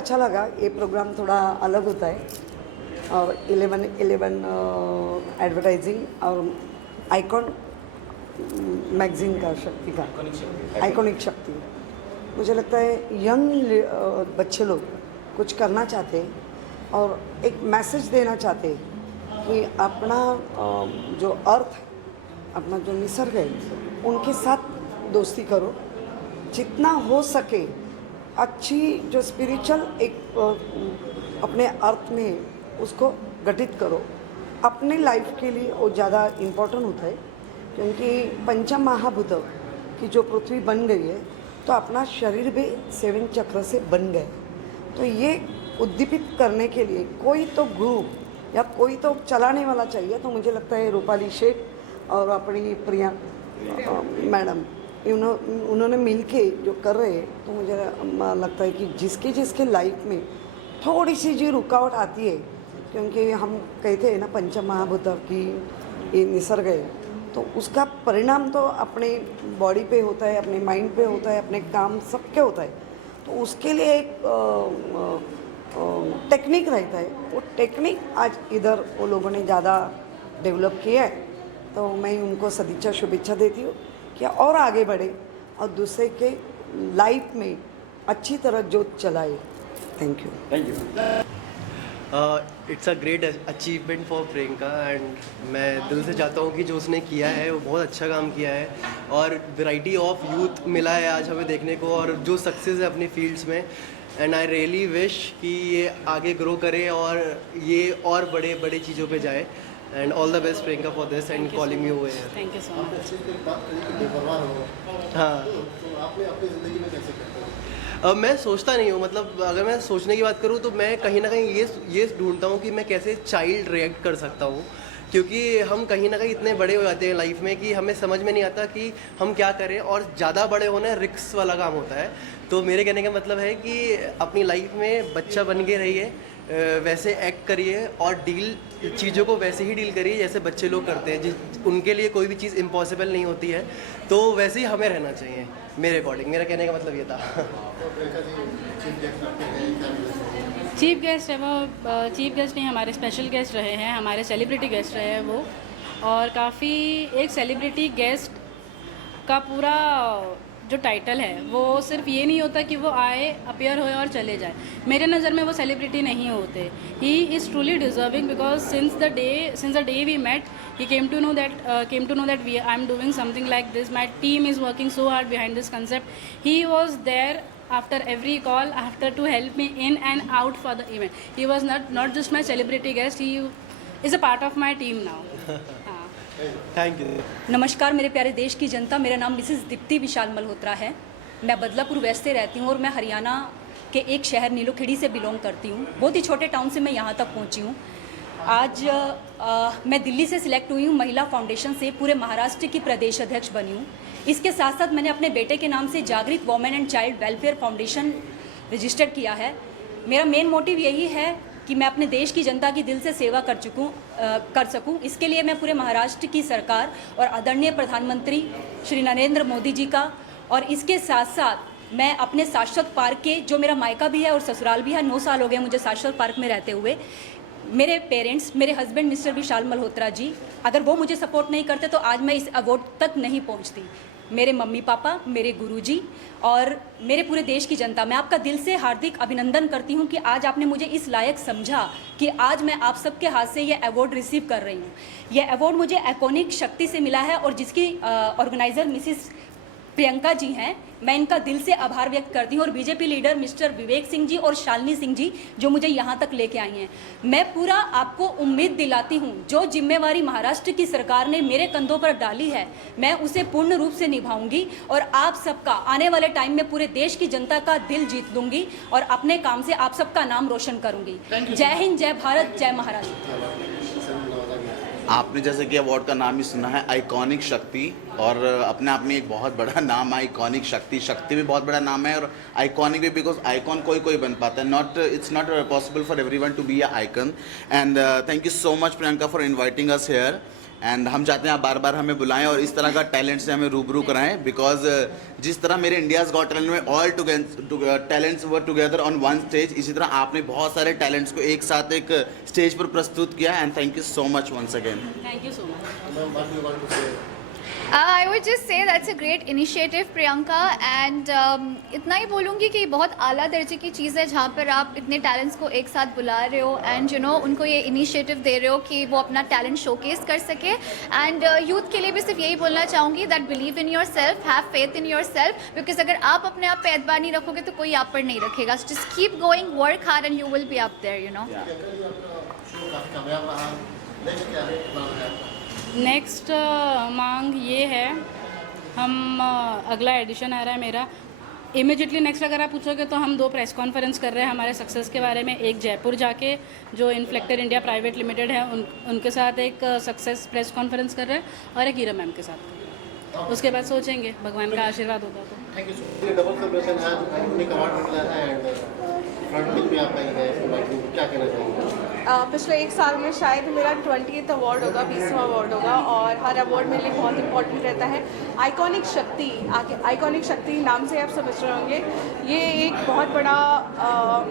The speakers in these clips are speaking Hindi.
अच्छा लगा। ये प्रोग्राम थोड़ा अलग होता है और 11 एडवर्टाइजिंग और आइकॉन मैगजीन का शक्ति का आइकॉनिक शक्ति। मुझे लगता है यंग बच्चे लोग कुछ करना चाहते हैं और एक मैसेज देना चाहते हैं कि अपना जो अर्थ है, अपना जो निसर्ग है, उनके साथ दोस्ती करो। जितना हो सके अच्छी जो स्पिरिचुअल एक अपने अर्थ में उसको गठित करो। अपने लाइफ के लिए वो ज़्यादा इम्पोर्टेंट होता है, क्योंकि पंच महाभूत की जो पृथ्वी बन गई है तो अपना शरीर भी 7 चक्र से बन गए। तो ये उद्दीपित करने के लिए कोई तो गुरु या कोई तो चलाने वाला चाहिए। तो मुझे लगता है रूपाली शेख और अपनी प्रिया मैडम उन्होंने मिलके जो कर रहे हैं, तो मुझे लगता है कि जिसके जिसके लाइफ में थोड़ी सी जी रुकावट आती है, क्योंकि हम कहते हैं ना पंच महाभूत की ये निसर्ग है, तो उसका परिणाम तो अपने बॉडी पे होता है, अपने माइंड पे होता है, अपने काम सबके होता है। तो उसके लिए एक टेक्निक रहता है। वो टेक्निक आज इधर वो लोगों ने ज़्यादा डेवलप किया है। तो मैं उनको सदिच्छा शुभेच्छा देती हूँ कि और आगे बढ़े और दूसरे के लाइफ में अच्छी तरह जोत चलाए। Thank you. It's a great achievement for Priyanka and मैं दिल से चाहता हूँ कि जो उसने किया है वो बहुत अच्छा काम किया है और वैरायटी ऑफ यूथ मिला है आज हमें देखने को, और जो सक्सेस है अपनी फील्ड्स में। एंड आई रियली विश कि ये आगे ग्रो करे और ये और बड़े बड़े चीज़ों पे जाए। And all the best Priyanka for this and calling you over. Thank you so much. हाँ, मैं सोचता नहीं हूँ, मतलब अगर मैं सोचने की बात करूँ तो मैं कहीं ना कहीं ये ढूंढता हूँ कि मैं कैसे चाइल्ड रिएक्ट कर सकता हूँ, क्योंकि हम कहीं ना कहीं इतने बड़े हो जाते हैं लाइफ में कि हमें समझ में नहीं आता कि हम क्या करें, और ज़्यादा बड़े होना रिस्क वाला काम होता है। तो मेरे कहने का मतलब है कि अपनी लाइफ में बच्चा बन के रहिए, वैसे एक्ट करिए और डील चीज़ों को वैसे ही डील करिए जैसे बच्चे लोग करते हैं। उनके लिए कोई भी चीज़ इम्पॉसिबल नहीं होती है, तो वैसे ही हमें रहना चाहिए मेरे अकॉर्डिंग। मेरा कहने का मतलब ये था। चीफ गेस्ट है वो, चीफ गेस्ट नहीं, हमारे स्पेशल गेस्ट रहे हैं, हमारे सेलिब्रिटी गेस्ट रहे हैं वो। और काफ़ी एक सेलिब्रिटी गेस्ट का पूरा जो टाइटल है वो सिर्फ ये नहीं होता कि वो आए, अपीयर होए और चले जाए। मेरे नज़र में वो सेलिब्रिटी नहीं होते। He is truly deserving because since the day we met he came to know that I'm doing something like this. My team is working so hard behind this concept. He was there after every call, after to help me in and out for the event. He was not just my celebrity guest, he is a part of my team now. हाँ। Thank you. नमस्कार मेरे प्यारे देश की जनता, मेरा नाम मिसेस दीप्ति विशाल मल्होत्रा है। मैं बदलापुर वेस्ट से रहती हूँ और मैं हरियाणा के एक शहर नीलोखेड़ी से बिलोंग करती हूँ। बहुत ही छोटे टाउन से मैं यहाँ तक पहुँची हूँ। आज मैं दिल्ली से सिलेक्ट हुई हूँ, महिला फाउंडेशन से पूरे महाराष्ट्र की प्रदेश अध्यक्ष बनी हूँ। इसके साथ साथ मैंने अपने बेटे के नाम से जागृत women and child welfare foundation register किया है। मेरा मेन मोटिव यही है कि मैं अपने देश की जनता की दिल से सेवा कर सकूं। इसके लिए मैं पूरे महाराष्ट्र की सरकार और आदरणीय प्रधानमंत्री श्री नरेंद्र मोदी जी का, और इसके साथ साथ मैं अपने शाश्वत पार्क के, जो मेरा मायका भी है और ससुराल भी है, 9 साल हो गए मुझे शाश्वत पार्क में रहते हुए। मेरे पेरेंट्स, मेरे हस्बैंड मिस्टर विशाल मल्होत्रा जी, अगर वो मुझे सपोर्ट नहीं करते तो आज मैं इस अवार्ड तक नहीं पहुंचती। मेरे मम्मी पापा, मेरे गुरुजी और मेरे पूरे देश की जनता, मैं आपका दिल से हार्दिक अभिनंदन करती हूं कि आज आपने मुझे इस लायक समझा कि आज मैं आप सबके हाथ से ये अवार्ड रिसीव कर रही हूं। यह अवार्ड मुझे आइकॉनिक शक्ति से मिला है और जिसकी ऑर्गेनाइज़र मिसिस प्रियंका जी हैं। मैं इनका दिल से आभार व्यक्त करती हूँ, और BJP leader mister Vivek Singh ji और शालिनी सिंह जी जो मुझे यहाँ तक लेके आई हैं। मैं पूरा आपको उम्मीद दिलाती हूँ, जो जिम्मेवारी महाराष्ट्र की सरकार ने मेरे कंधों पर डाली है मैं उसे पूर्ण रूप से निभाऊंगी और आप सबका आने वाले टाइम में पूरे देश की जनता का दिल जीत लूँगी और अपने काम से आप सबका नाम रोशन करूँगी। जय हिंद, जय भारत, जय महाराष्ट्र। आपने जैसे कि अवार्ड का नाम ही सुना है, आइकॉनिक शक्ति, और अपने आप में एक बहुत बड़ा नाम है आइकॉनिक शक्ति। शक्ति भी बहुत बड़ा नाम है और आइकॉनिक भी, बिकॉज आइकॉन कोई बन पाता है। It's not possible for everyone to be a icon. And thank you so much Priyanka for inviting us here. And हम चाहते हैं आप बार बार हमें बुलाएं और इस तरह का टैलेंट से हमें रूबरू कराएं, बिकॉज जिस तरह मेरे इंडियाज़ गॉट टैलेंट में all talents were together on one stage, इसी तरह आपने बहुत सारे टैलेंट्स को एक साथ एक स्टेज पर प्रस्तुत किया, and thank you so much once again. Thank you so much. I would just say that's a great initiative Priyanka, and इतना ही बोलूँगी कि बहुत आला दर्जे की चीज़ है जहाँ पर आप इतने टैलेंट्स को एक साथ बुला रहे हो एंड उनको ये इनिशिएटिव दे रहे हो कि वो अपना टैलेंट शोकेस कर सके। एंड यूथ के लिए भी सिर्फ यही बोलना चाहूँगी that believe in your self, have faith in your self, because अगर आप अपने आप पे एतबार नहीं रखोगे तो कोई आप पर नहीं रखेगा। So just keep going, work hard and you will be up there, next मांग ये है, हम अगला एडिशन आ रहा है मेरा इमीडिएटली नेक्स्ट, अगर आप पूछोगे तो हम 2 प्रेस कॉन्फ्रेंस कर रहे हैं हमारे सक्सेस के बारे में। एक जयपुर जाके जो इन्फ्लेक्टर इंडिया प्राइवेट लिमिटेड है उनके साथ एक सक्सेस प्रेस कॉन्फ्रेंस कर रहे हैं और एक हीरा मैम के साथ। उसके बाद सोचेंगे, भगवान का आशीर्वाद होगा तो। Thank you so much. Double celebration है, यूनिक अवार्ड मिला है एंड फ्रंट पेज में आप आई है, क्या कहना चाहेंगे? पिछले 1 साल में शायद मेरा 20th अवार्ड होगा, 20वां अवार्ड होगा, और हर अवार्ड मेरे लिए बहुत इंपॉर्टेंट रहता है। आइकॉनिक शक्ति नाम से आप समझ रहे होंगे, ये एक बहुत बड़ा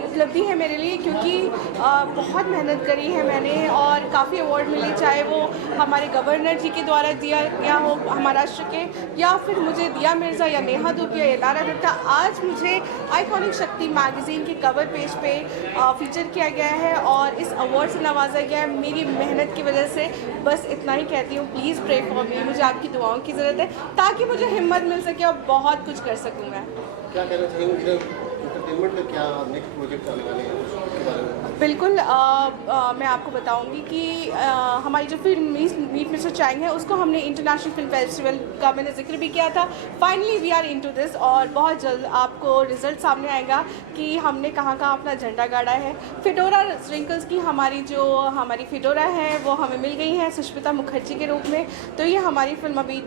उपलब्धि है मेरे लिए, क्योंकि बहुत मेहनत करी है मैंने और काफ़ी अवार्ड मिले, चाहे वो हमारे गवर्नर जी के द्वारा दिया गया हो महाराष्ट्र के, या फिर मुझे दिया मिर्ज़ा या नेहा दुबे या लारा दत्ता। आज मुझे आइकॉनिक शक्ति मैगज़ीन के कवर पेज पे फीचर किया गया है और इस अवार्ड से नवाजा गया है मेरी मेहनत की वजह से। बस इतना ही कहती हूँ, प्लीज़ प्रे फॉर मी, मुझे आपकी दुआओं की ज़रूरत है ताकि मुझे हिम्मत मिल सके और बहुत कुछ कर सकूँ मैं। क्या कहना चाहेंगे एंटरटेनमेंट में क्या नेक्स्ट प्रोजेक्ट आने वाले हैं उसके बारे में? बिल्कुल, मैं आपको बताऊंगी कि हमारी जो फिल्म मीट मिस्टर चाइंग है उसको हमने इंटरनेशनल फिल्म फेस्टिवल का मैंने जिक्र भी किया था। Finally we are into this और बहुत जल्द आपको रिजल्ट सामने आएगा कि हमने कहाँ कहाँ अपना झंडा गाड़ा है। फिडोरा रिंकल्स की हमारी फिडोरा है वो हमें मिल गई है सुष्मिता मुखर्जी के रूप में। तो ये हमारी फिल्म अभी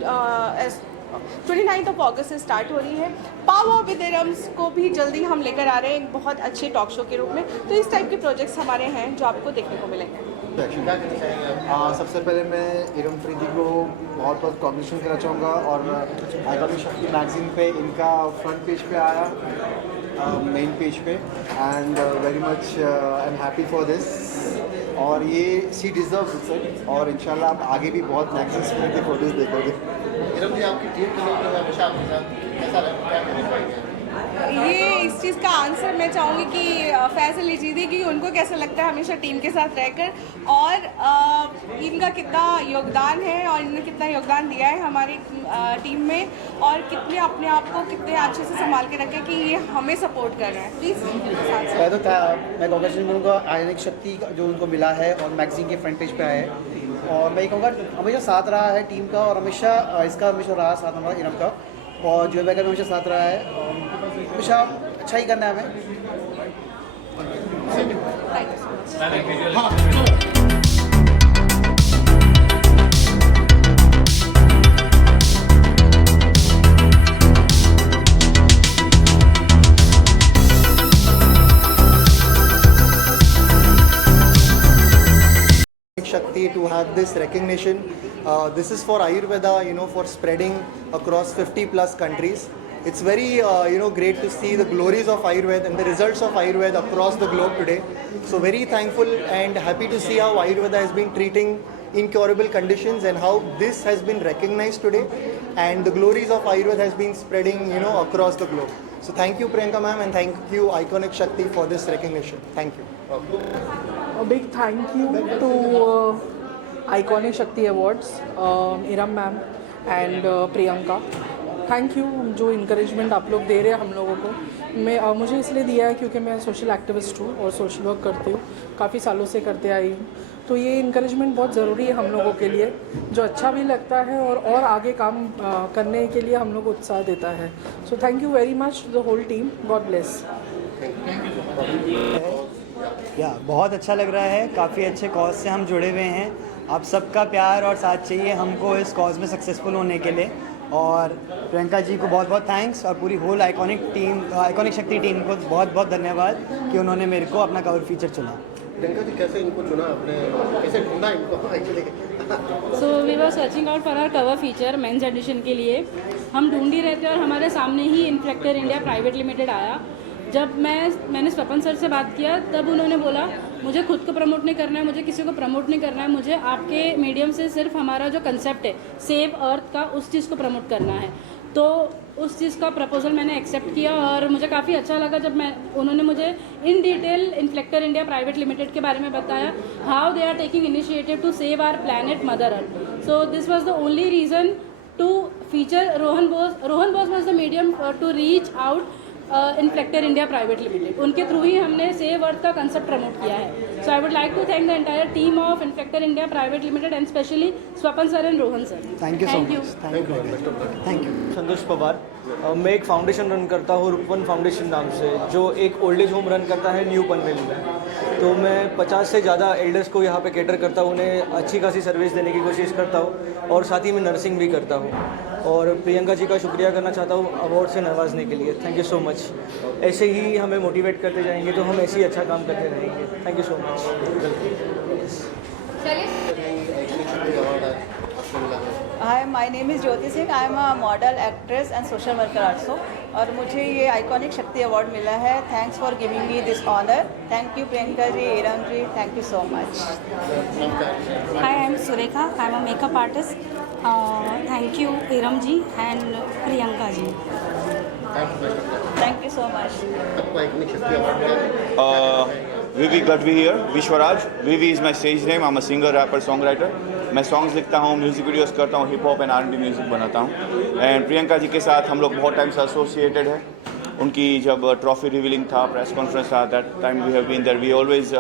29 अगस्त से स्टार्ट हो रही है। पावर विद इरम्स को भी जल्दी हम लेकर आ रहे हैं एक बहुत अच्छे टॉक शो के रूप में। तो इस टाइप के प्रोजेक्ट्स हमारे हैं जो आपको देखने को मिलेंगे। क्या कहना चाहेंगे? सबसे पहले मैं इरम फरीदी को बहुत बहुत कॉम्बिनेशन करना चाहूँगा और आइकॉनिक शक्ति मैगज़ीन पे इनका फ्रंट पेज पे आया, मेन पेज पे, and very much I am happy for this. और ये सी डिज़र्व इट, और इंशाल्लाह आप आगे भी बहुत मैगज़ीन्स में इनके फोटोज़ देखोगे। इरम जी, आपकी टीम के लोग हमेशा आपके साथ कैसा रहा, क्या कहना चाहेंगे? ये इस चीज़ का आंसर मैं चाहूँगी कि फैसल लीजिए कि उनको कैसा लगता है हमेशा टीम के साथ रहकर, और इनका कितना योगदान है और इन्होंने कितना योगदान दिया है हमारी टीम में, और कितने अपने आप को कितने अच्छे से संभाल के रखें कि ये हमें सपोर्ट कर रहे हैं। प्लीज़ मैं तो मैं कॉन्ग्रेचुलेशन करूँगा आइकॉनिक शक्ति जो उनको मिला है और मैगजीन के फ्रंट पेज पे आए हैं, और मैं ये कहूँगा हमेशा साथ रहा है टीम का, और हमेशा इसका हमेशा रहा साथ हमारा इरम का, और जो बैगर हमेशा साथ रहा है, और हमेशा अच्छा ही करना है हमें। Shakti to have this recognition. This is for Ayurveda, for spreading across 50 plus countries. It's very great to see the glories of Ayurveda and the results of Ayurveda across the globe today. So very thankful and happy to see how Ayurveda has been treating incurable conditions and how this has been recognized today, and the glories of Ayurveda has been spreading across the globe. So thank you Priyanka ma'am, and thank you Iconic Shakti for this recognition. Thank you. A big thank you to Iconic Shakti Awards, Iram ma'am and Priyanka. Thank you जो इनकरेजमेंट आप लोग दे रहे हैं हम लोगों को। मुझे इसलिए दिया है क्योंकि मैं सोशल एक्टिविस्ट हूँ और सोशल वर्क करती हूँ, काफ़ी सालों से करते आई हूँ। तो ये इनकरेजमेंट बहुत ज़रूरी है हम लोगों के लिए, जो अच्छा भी लगता है और आगे काम करने के लिए हम लोग को उत्साह देता है। So thank you very much the whole team, God bless. बहुत अच्छा लग रहा है, काफ़ी अच्छे कॉज से हम जुड़े हुए हैं। आप सबका प्यार और साथ चाहिए हमको इस कॉज में सक्सेसफुल होने के लिए, और प्रियंका जी को बहुत बहुत थैंक्स, और पूरी होल आइकॉनिक शक्ति टीम को बहुत बहुत धन्यवाद कि उन्होंने मेरे को अपना कवर फीचर चुना। प्रियंका जी, कैसे इनको चुना आपने, कैसे ढूंढा इनको? Actually so we were searching out for our cover feature men's edition के लिए। हम ढूंढ ही रहे थे और हमारे सामने ही इन्फ्लेक्टर इंडिया प्राइवेट लिमिटेड आया। जब मैंने स्वपन सर से बात किया तब उन्होंने बोला मुझे खुद को प्रमोट नहीं करना है, मुझे किसी को प्रमोट नहीं करना है, मुझे आपके मीडियम से सिर्फ हमारा जो कंसेप्ट है सेव अर्थ का उस चीज़ को प्रमोट करना है। तो उस चीज़ का प्रपोजल मैंने एक्सेप्ट किया और मुझे काफ़ी अच्छा लगा जब उन्होंने मुझे in detail Inflector India Private Limited के बारे में बताया, how they are taking initiative to save our planet mother earth. So this was the only reason to feature Rohan Bose was the medium to reach out Inflector India Private Limited. उनके थ्रू ही हमने सेव अर्थ का कंसेप्ट प्रमोट किया है। So I would like to thank the entire team of Inflector India Private limited and specially Swapan sir and Rohan sir. Thank you so much. Thank you. Santosh Pawar. मैं एक फाउंडेशन रन करता हूँ रूपवन फाउंडेशन नाम से, जो एक ओल्ड एज होम रन करता है न्यू पनवेल में। तो मैं 50 से ज़्यादा एल्डर्स को यहाँ पे कैटर करता हूँ, उन्हें अच्छी खासी सर्विस देने की कोशिश करता हूँ और साथ ही में नर्सिंग भी करता हूँ। और प्रियंका जी का शुक्रिया करना चाहता हूँ अवार्ड से नवाजने के लिए। Thank you so much. ऐसे ही हमें मोटिवेट करते जाएंगे तो हम ऐसे ही अच्छा काम करते रहेंगे। Thank you so much. Hi, my name is Jyoti Singh. I am a model, actress and social worker also. और मुझे ये आइकॉनिक शक्ति अवार्ड मिला है। Thanks for giving me this honour. Thank you Priyanka ji, Iram ji, thank you so much. Hi, I am Surekha. I am a makeup artist. Thank you Iram ji and Priyanka ji. Thank you so much. Vivi Gadvi here, Vishwaraj. Vivi is my stage name. I'm a singer, rapper, songwriter. मैं सॉन्ग्स लिखता हूँ, म्यूज़िक वीडियोस करता हूँ, hip hop and R&B music बनाता हूँ। एंड प्रियंका जी के साथ हम लोग बहुत टाइम से एसोसिएटेड है। उनकी जब ट्रॉफी रिवीलिंग था, प्रेस कॉन्फ्रेंस था, that time we have been there. We always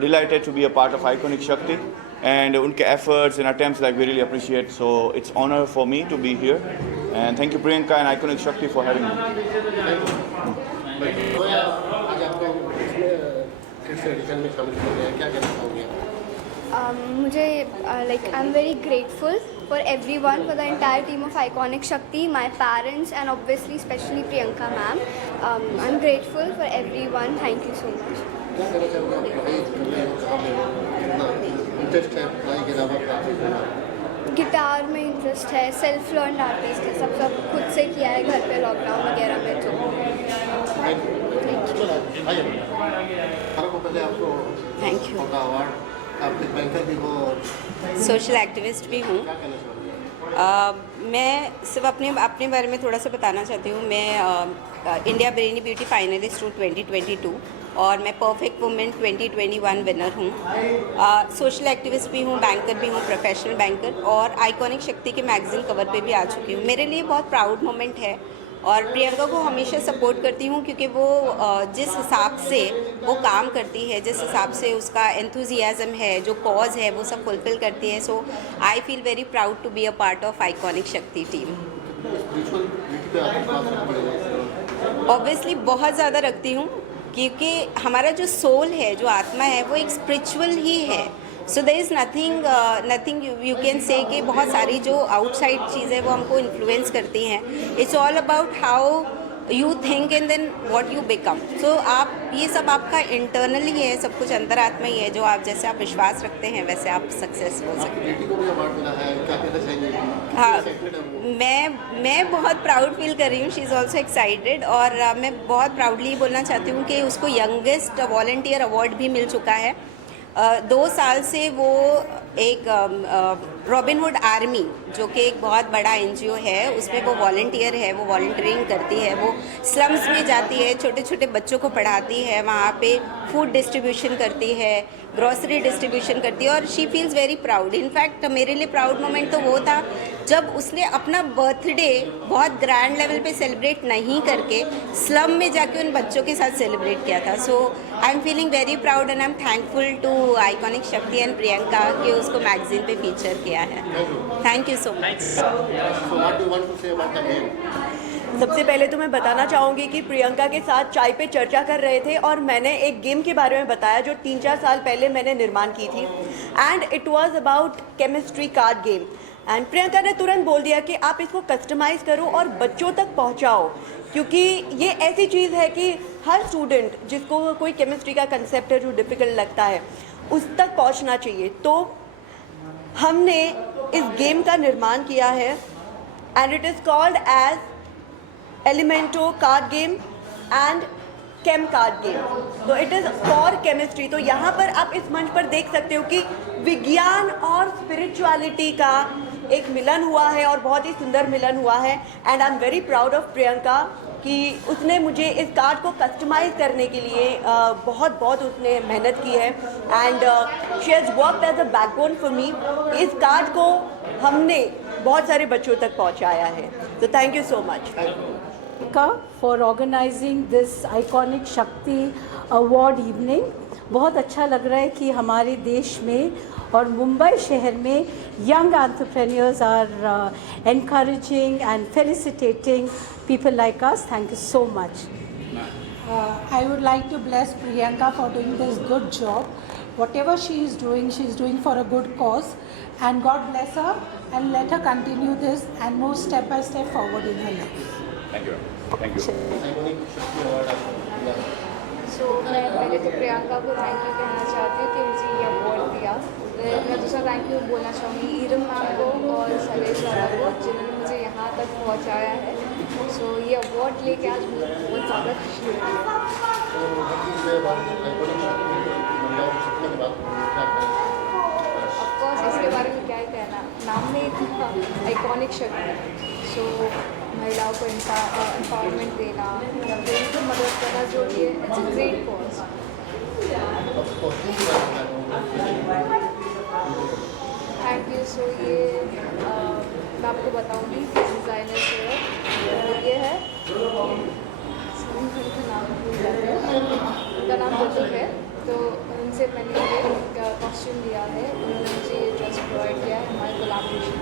delighted to be a part of iconic Shakti and उनके efforts and attempts like we really appreciate. So it's honour for me to be here and thank you Priyanka and iconic Shakti for having me. मुझे like I'm very grateful for everyone, for the entire team of Iconic Shakti, my parents and obviously especially Priyanka ma'am. I'm grateful for everyone. Thank you so much. Guitar में इंटरेस्ट है, सेल्फ लर्न आर्टिस्ट है, सब खुद से किया है घर पे लॉकडाउन वगैरह में। तो थैंक यू। सोशल एक्टिविस्ट भी हूँ। मैं सिर्फ अपने बारे में थोड़ा सा बताना चाहती हूँ। मैं इंडिया ब्रेनी ब्यूटी फाइनलिस्ट हूँ 2022 और मैं परफेक्ट वुमेन 2021 विनर हूँ। सोशल एक्टिविस्ट भी हूँ, बैंकर भी हूँ, प्रोफेशनल बैंकर, और आइकॉनिक शक्ति के मैगजीन कवर पे भी आ चुकी हूँ। मेरे लिए बहुत प्राउड मोमेंट है और प्रियंका को हमेशा सपोर्ट करती हूँ क्योंकि वो जिस हिसाब से वो काम करती है, जिस हिसाब से उसका एंथुजियाज़म है, जो कॉज है, वो सब फुलफिल करती है। So I feel very proud to be a part of iconic Shakti team. Obviously बहुत ज़्यादा रखती हूँ क्योंकि हमारा जो सोल है, जो आत्मा है, वो एक स्पिरिचुअल ही है। So there is nothing you can say कि बहुत सारी जो आउटसाइड चीज़ें वो हमको इन्फ्लुएंस करती हैं। It's all about how you think and then what you become. So आप ये सब आपका इंटरनल ही है, सब कुछ अंतरात्मा ही है। जो आप जैसे आप विश्वास रखते हैं वैसे आप सक्सेस हो सकते हैं। हाँ, मैं बहुत प्राउड फील कर रही हूँ। शी इज़ ऑल्सो एक्साइटेड और मैं बहुत प्राउडली बोलना चाहती हूँ कि उसको यंगेस्ट वॉलंटियर अवार्ड भी मिल चुका है। 2 साल से वो एक रॉबिनहुड आर्मी, जो कि एक बहुत बड़ा NGO है, उसमें वो वॉलंटियर है, वो वॉलंटियरिंग करती है। वो स्लम्स में जाती है, छोटे छोटे बच्चों को पढ़ाती है, वहाँ पे फूड डिस्ट्रीब्यूशन करती है, ग्रॉसरी डिस्ट्रीब्यूशन करती है और she feels very proud. In fact मेरे लिए प्राउड मोमेंट तो वो था जब उसने अपना बर्थडे बहुत ग्रैंड लेवल पे सेलिब्रेट नहीं करके स्लम में जाके उन बच्चों के साथ सेलिब्रेट किया था। So I am feeling very proud and I am thankful to iconic Shakti and Priyanka कि उसको मैगजीन पे फीचर किया है। Thank you so much. सबसे पहले तो मैं बताना चाहूँगी कि प्रियंका के साथ चाय पे चर्चा कर रहे थे और मैंने एक गेम के बारे में बताया जो 3-4 साल पहले मैंने निर्माण की थी and it was about chemistry card game. And Priyanka ने तुरंत बोल दिया कि आप इसको कस्टमाइज़ करो और बच्चों तक पहुँचाओ, क्योंकि ये ऐसी चीज़ है कि हर स्टूडेंट जिसको कोई केमिस्ट्री का कंसेप्ट है जो डिफ़िकल्ट लगता है उस तक पहुँचना चाहिए। तो हमने इस गेम का निर्माण किया है and it is called as Elemento card game and Chem card game. तो इट इज़ फॉर केमिस्ट्री। तो यहाँ पर आप इस मंच पर देख सकते हो कि विज्ञान और स्पिरिचुअलिटी का एक मिलन हुआ है और बहुत ही सुंदर मिलन हुआ है। And I am very proud of Priyanka कि उसने मुझे इस कार्ड को कस्टमाइज़ करने के लिए बहुत उसने मेहनत की है and she has worked as a backbone for me. इस कार्ड को हमने बहुत सारे बच्चों तक पहुंचाया है। तो thank you so much for organising this iconic Shakti award evening. बहुत अच्छा लग रहा है कि हमारे देश में और मुंबई शहर में young entrepreneurs are encouraging and felicitating people like us. Thank you so much. I would like to bless Priyanka for doing this good job. Whatever she is doing for a good cause, and God bless her and let her continue this and move step by step forward in her life. Thank you. Thank you. सो मैं पहले तो प्रियंका को थैंक यू कहना चाहती हूँ कि मुझे ये अवार्ड दिया। मैं दूसरा थैंक यू बोलना चाहूँगी इरम मैम को और सलेश वाला को जिन्होंने मुझे यहाँ तक पहुँचाया है। सो ये अवार्ड लेके आज मुझे बहुत ज़्यादा खुशी हो रही है। ऑफकोर्स इसके बारे में क्या ही कहना, नाम में इतना आइकॉनिक शक्ति। सो महिलाओं को एम्पावरमेंट देना या फिर उनको मदद करना जो भी है, it's a great cause. Thank you. So ये मैं आपको बताऊंगी डिज़ाइनर जो है ये है, उनका नाम जल्लू है। तो उनसे मैंने ये कॉस्ट्यूम लिया है, उन्होंने मुझे ये ड्रेस प्रोवाइड किया है हमारे कोलैबोरेशन।